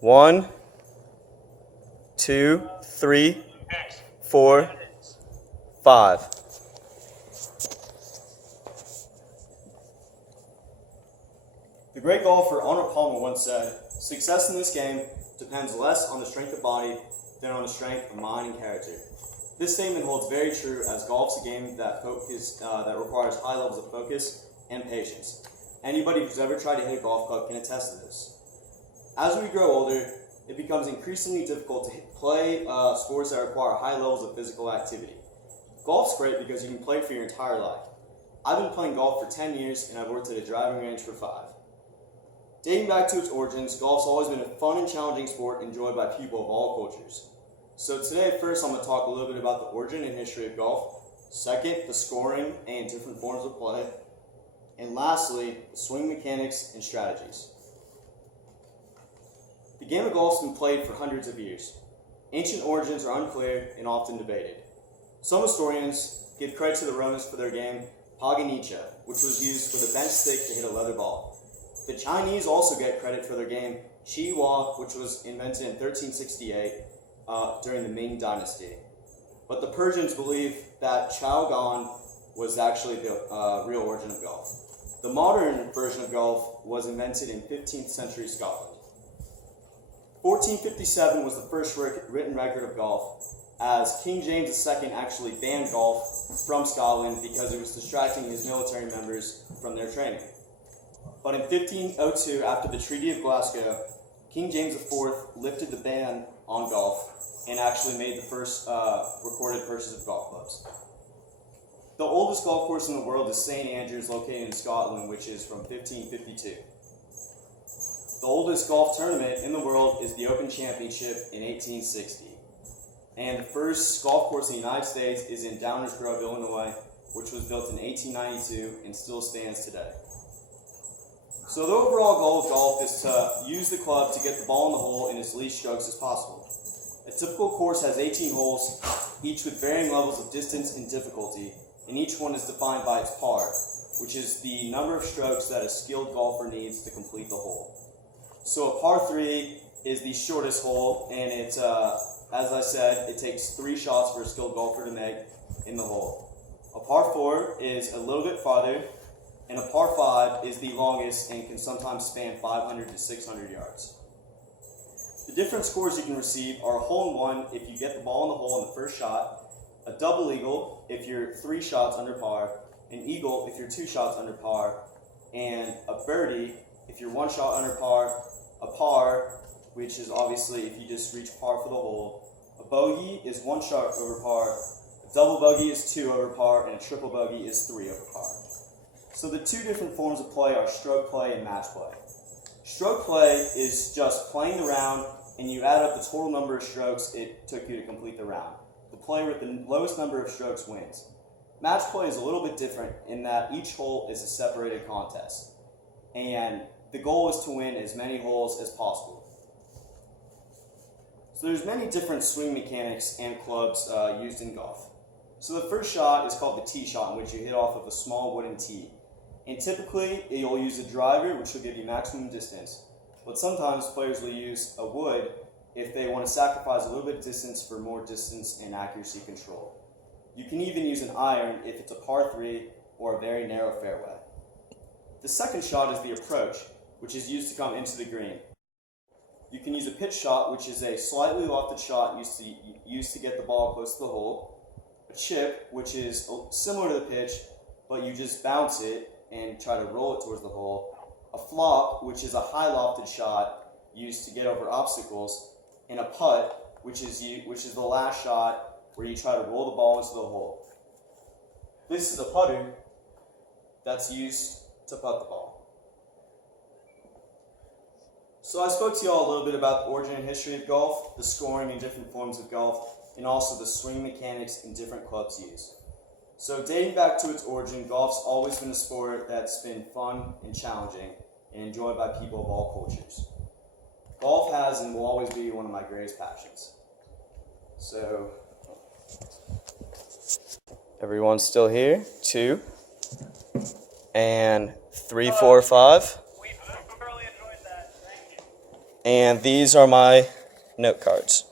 1, 2, 3, 4, 5. The great golfer Arnold Palmer once said, "Success in this game depends less on the strength of body than on the strength of mind and character." This statement holds very true, as golf's a game that requires high levels of focus and patience. Anybody who's ever tried to hit a golf club can attest to this. As we grow older, it becomes increasingly difficult to play sports that require high levels of physical activity. Golf's great because you can play for your entire life. I've been playing golf for 10 years and I've worked at a driving range for 5. Dating back to its origins, golf's always been a fun and challenging sport enjoyed by people of all cultures. So today, first I'm going to talk a little bit about the origin and history of golf. Second, the scoring and different forms of play. And lastly, the swing mechanics and strategies. The game of golf has been played for hundreds of years. Ancient origins are unclear and often debated. Some historians give credit to the Romans for their game Paganicha, which was used with a bent stick to hit a leather ball. The Chinese also get credit for their game Qihua, which was invented in 1368 during the Ming Dynasty. But the Persians believe that Chaogan was actually the real origin of golf. The modern version of golf was invented in 15th century Scotland. 1457 was the first written record of golf, as King James II actually banned golf from Scotland because it was distracting his military members from their training. But in 1502, after the Treaty of Glasgow, King James IV lifted the ban on golf and actually made the first recorded purchase of golf clubs. The oldest golf course in the world is St. Andrews, located in Scotland, which is from 1552. The oldest golf tournament in the world is the Open Championship in 1860. And the first golf course in the United States is in Downers Grove, Illinois, which was built in 1892 and still stands today. So the overall goal of golf is to use the club to get the ball in the hole in as least strokes as possible. A typical course has 18 holes, each with varying levels of distance and difficulty, and each one is defined by its par, which is the number of strokes that a skilled golfer needs to complete the hole. So a par 3 is the shortest hole, and it's, as I said, it takes 3 shots for a skilled golfer to make in the hole. A par 4 is a little bit farther, and a par 5 is the longest and can sometimes span 500 to 600 yards. The different scores you can receive are a hole-in-one if you get the ball in the hole in the first shot, a double eagle if you're 3 shots under par, an eagle if you're 2 shots under par, and a birdie if you're 1 shot under par, a par, which is obviously if you just reach par for the hole, a bogey is 1 shot over par, a double bogey is 2 over par, and a triple bogey is 3 over par. So the 2 different forms of play are stroke play and match play. Stroke play is just playing the round, and you add up the total number of strokes it took you to complete the round. The player with the lowest number of strokes wins. Match play is a little bit different in that each hole is a separated contest, and the goal is to win as many holes as possible. So there's many different swing mechanics and clubs used in golf. So the first shot is called the tee shot, in which you hit off of a small wooden tee. And typically, you'll use a driver, which will give you maximum distance. But sometimes players will use a wood if they want to sacrifice a little bit of distance for more distance and accuracy control. You can even use an iron if it's a par 3 or a very narrow fairway. The second shot is the approach, which is used to come into the green. You can use a pitch shot, which is a slightly lofted shot used to get the ball close to the hole. A chip, which is similar to the pitch, but you just bounce it and try to roll it towards the hole. A flop, which is a high lofted shot used to get over obstacles. And a putt, which is the last shot where you try to roll the ball into the hole. This is a putter that's used to putt the ball. So I spoke to you all a little bit about the origin and history of golf, the scoring in different forms of golf, and also the swing mechanics in different clubs used. So dating back to its origin, golf's always been a sport that's been fun and challenging and enjoyed by people of all cultures. Golf has and will always be one of my greatest passions. So, everyone's still here? 2, and 3, 4, 5. We thoroughly enjoyed that. Thank you. And these are my note cards.